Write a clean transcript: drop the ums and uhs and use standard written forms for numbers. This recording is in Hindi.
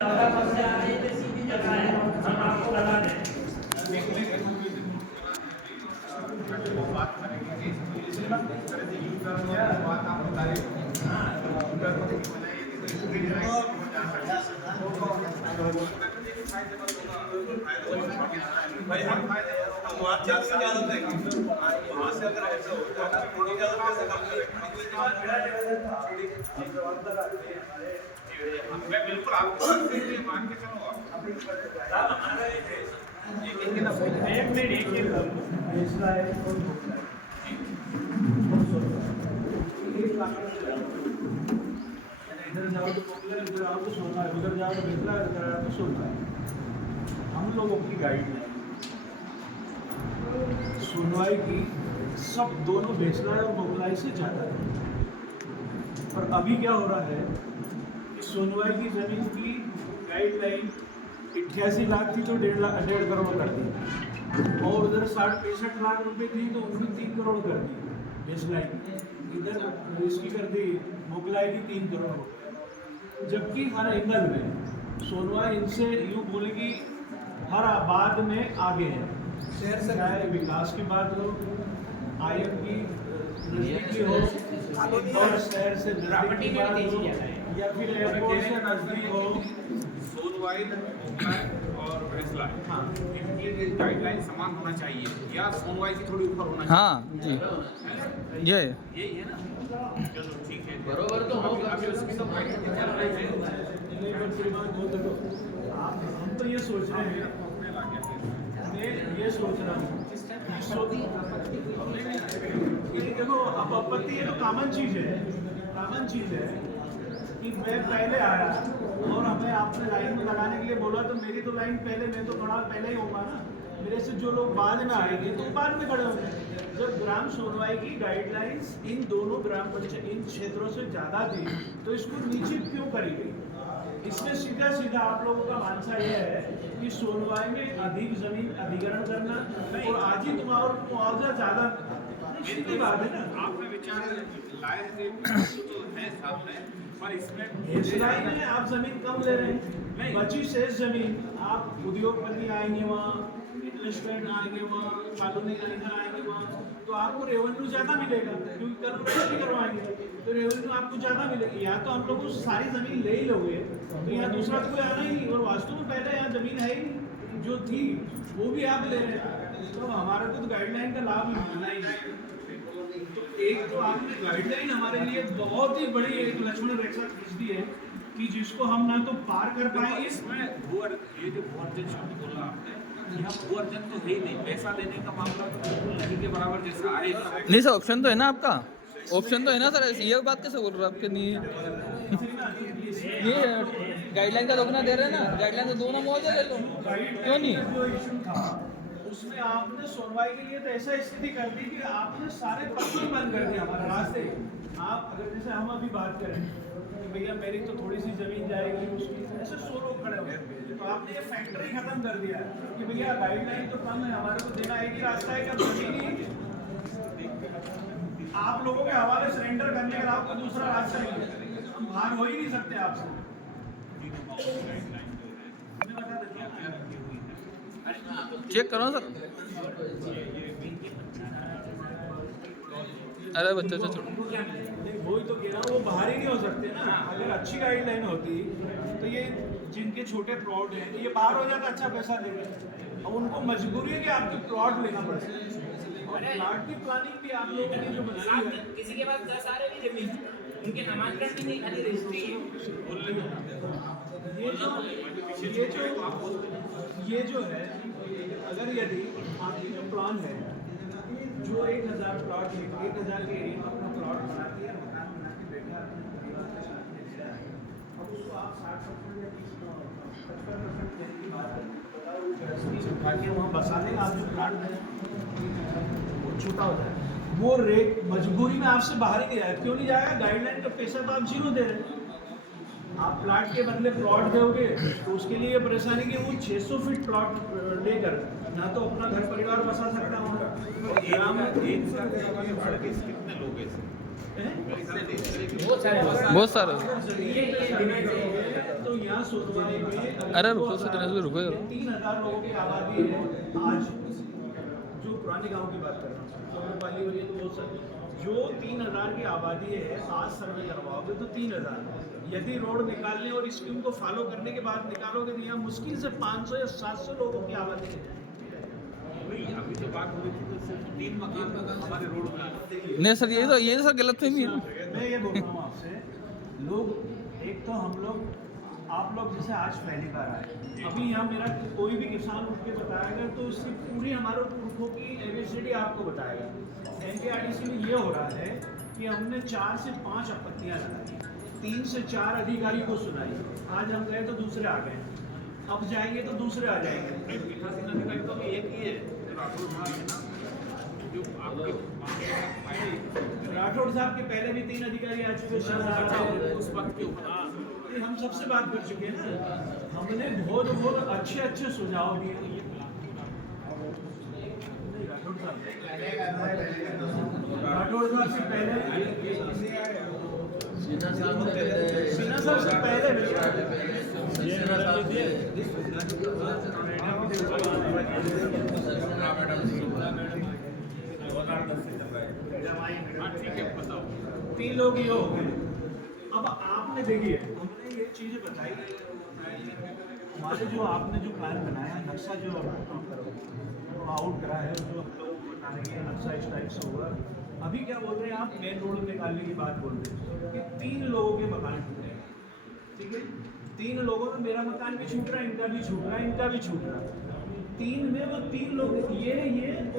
सीधी जगह है, हम आपको बता दें। बात करेंगे कि इस तरह से यूज करेंगे, बात आप बता रहे हो। भाई हम वहाँ से ज़्यादा देंगे, वहाँ से अगर ऐसा होता है थोड़ी ज़्यादा पैसा कम करेंगे। मैं बिल्कुल आपको मान के चलो इधर जाओ तो पॉपुलर, इधर आओ तो सोना है, उधर जाओ तो बेचना है, इधर आओ तो सोना है। हम लोगों की गाइडलाइन सुनवाई की सब दोनों बेचना और मोगलाई से ज़्यादा है। और अभी क्या हो रहा है कि सुनवाई की ज़मीन की गाइडलाइन 88 लाख थी तो 1.5 करोड़ कर दी, और उधर 60-65 लाख रुपए थी तो उन्होंने 3 करोड़ कर दी बेचलाई। इधर इसकी कर दी मोगलाई की 3 करोड़ हो गए। जबकि हर एंगल में सोनवाई इनसे यूँ बोलेगी हर आबाद में आगे है। शहर से चाहे विकास की बात हो, आयम की नजदीकी हो, और शहर से नजदीक की बात हो, या फिर एयरपोर्ट से नजदीक हो। सोनवाई और फैसला, हाँ, इनकी गाइडलाइन समान होना चाहिए या सोनवाई से थोड़ी ऊपर होना चाहिए। हाँ जी, ये यही है ना। चलो ठीक है, बरोबर तो होगा। अभी उसकी तो गाइडलाइन चल रही है। हम तो ये सोच रहे हैं, मैं ये सोच रहा हूँ देखो, अब आपत्ति ये तो कॉमन चीज़ है, कॉमन चीज़ है कि मैं पहले आया और हमें आपने लाइन में लगाने के लिए बोला, तो मेरी तो लाइन पहले, मैं तो थोड़ा पहले ही होगा ना। मेरे से जो लोग बाद में आएंगे तो बाद में खड़े होंगे। जब ग्राम सोनवाई की गाइडलाइंस इन दोनों ग्राम पंचायत इन क्षेत्रों से ज़्यादा थी तो इसको नीचे क्यों करी गई? इसमें सीधा सीधा आप लोगों का मानसा यह है कि सोनवाई में अधिक जमीन अधिग्रहण करना और आज ही तुम्हारा मुआवजा ज़्यादा, सीधी बात है ना। आपने विचार लाए थे तो है सामने, पर इसमें हेसलाई में आप जमीन कम ले रहे हैं, बची शेष जमीन आप उद्योगपति आएंगे वहाँ, इन्वेस्टमेंट आएंगे वहाँ, कॉलोनी आएंगे वहाँ, तो आपको रेवेन्यू ज़्यादा मिलेगा क्योंकि कन्वर्शन भी करवाएंगे तो रेवेन्यू आपको ज़्यादा मिलेगी। या तो हम लोग सारी ज़मीन ले ही लोगे तो यहाँ दूसरा कोई आना ही नहीं, और वास्तव में पहले यहाँ ज़मीन है ही नहीं, जो थी वो भी आप ले रहे हैं, तो हमारे को तो गाइडलाइन का लाभ मिलना ही नहीं। तो एक तो आपने गाइडलाइन हमारे लिए बहुत ही बड़ी एक लक्ष्मण रेखा खींच दी है कि जिसको हम ना तो पार कर पाएंगे। इसमें ये जो भूअर्जन शब्द बोला आपने, यहाँ भूअर्जन तो है ही नहीं, पैसा लेने का मामला तो नहीं के बराबर जैसा आएगा नहीं सर, ऑप्शन तो है ना आपका, ऑप्शन तो है ना सर। ये बात कैसे बोल रहे हो आपके नहीं? ये गाइडलाइन का दोगुना दे रहे हैं ना, गाइडलाइन तो दोगुना मुआवजा ले लो, क्यों नहीं? जो इशू था उसमें आपने सुनवाई के लिए तो ऐसा स्थिति कर दी कि आपने सारे पत्ते बंद कर दिए हमारे रास्ते। आप अगर जैसे हम अभी बात करें कि भैया मेरी तो थोड़ी सी जमीन जाएगी, उसकी ऐसे 100 लोग खड़े हुए, तो आपने ये फैक्टर ही खत्म कर दिया कि भैया गाइडलाइन तो कम है, हमारे को देना एक ही रास्ता है कि जमीन ही आप लोगों के हवाले सरेंडर करने का आपको दूसरा रास्ता नहीं है, हम भाग हो ही नहीं सकते आपसे। चेक करो सर। अरे बच्चे से छोड़ो, वही तो कह रहा हूँ, वो बाहर ही नहीं हो सकते ना। अगर अच्छी गाइडलाइन होती तो ये जिनके छोटे प्लॉट हैं तो ये बाहर हो जाता, अच्छा पैसा देंगे। अब उनको मजबूरी है कि आपके प्लॉट लेना पड़ता है, और प्लॉट की प्लानिंग भी आप लोगों की जो बनाई है। किसी के पास 10 सारे भी जमीन, उनके नामांकन भी नहीं, खाली रजिस्ट्री है। ये जो है, अगर यदि आपकी जो प्लान है जो 1000 प्लॉट 1000 के एरिया में अपना प्लॉट बना दिया, मकान बना के बैठा, परिवार के साथ में रहता है, अब उसको आप 60% या 55% देने की बात करें, ताकि वहाँ बसा देगा, आप जो प्लाट है वो छूटा हो जाए। वो रेट मजबूरी में आपसे बाहर ही नहीं जाएगा। क्यों नहीं जाएगा? गाइडलाइन का पैसा तो आप जीरो दे रहे हैं, आप प्लाट के बदले प्लॉट दोगे तो उसके लिए ये परेशानी कि वो 600 फीट प्लॉट लेकर ना तो अपना घर परिवार बसा सकता हूँ। कितने लोग ऐसे बहुत सारे। तो तो यहाँ सोनवाई में अरे रुको, रुको यार। 3000 लोगों की आबादी है आज, जो पुराने गांव की बात कर रहा हूँ, तो वाली हो रही है तो बहुत सारी, जो 3000 की आबादी है आज सर्वे करवाओगे तो 3000, यदि रोड निकालने और स्कीम को फॉलो करने के बाद निकालोगे तो यहाँ मुश्किल से 500 या 700 लोगों की आबादी है। वही अभी तो बात हो रही थी तो सिर्फ 3 मकान हमारे रोड में आए। नहीं सर, ये सर गलत फहमी है ना। मैं ये बोल रहा हूँ आपसे, लोग एक तो हम लोग आप लोग जैसे आज पहली बार आए, अभी यहाँ मेरा कोई भी किसान उठ के बताएगा तो उससे पूरी हमारे पुरखों की एबीसीडी आपको बताएगा। एनकेआरडीसी में ये हो रहा है कि हमने 4 से 5 आपत्तियाँ लगाई, 3 से 4 अधिकारी को सुनाई, आज हम गए तो दूसरे आ गए, अब जाएंगे तो दूसरे आ जाएंगे। पीठासीन अधिकारी तो अभी एक ही है, राठौर साहब है ना, जो आपके राठौड़ साहब के पहले भी 3 अधिकारी आ चुके हैं उस वक्त के ऊपर। हम सबसे बात कर चुके हैं ना, हमने बहुत अच्छे सुझाव दिए। राठौड़ साहब से पहले, सिन्हा साहब से पहले हाँ ठीक है, बताओ। 3 लोग ये हो गए। अब आपने देखिए, हमने ये चीज़ें बताई, हमारे जो आपने जो प्लान बनाया, नक्शा जो आउट करा है, जो हम लोग बता रहे हैं नक्शा इस टाइप से होगा। अभी क्या बोल रहे हैं आप, मेन रोड निकालने की बात बोल रहे हैं कि 3 लोगों के मकान छूट रहे हैं, ठीक है, 3 लोगों में मेरा मकान भी छूट रहा है, इनका भी छूट रहा है, इनका भी छूट रहा है, 3 में वो 3 लोग ये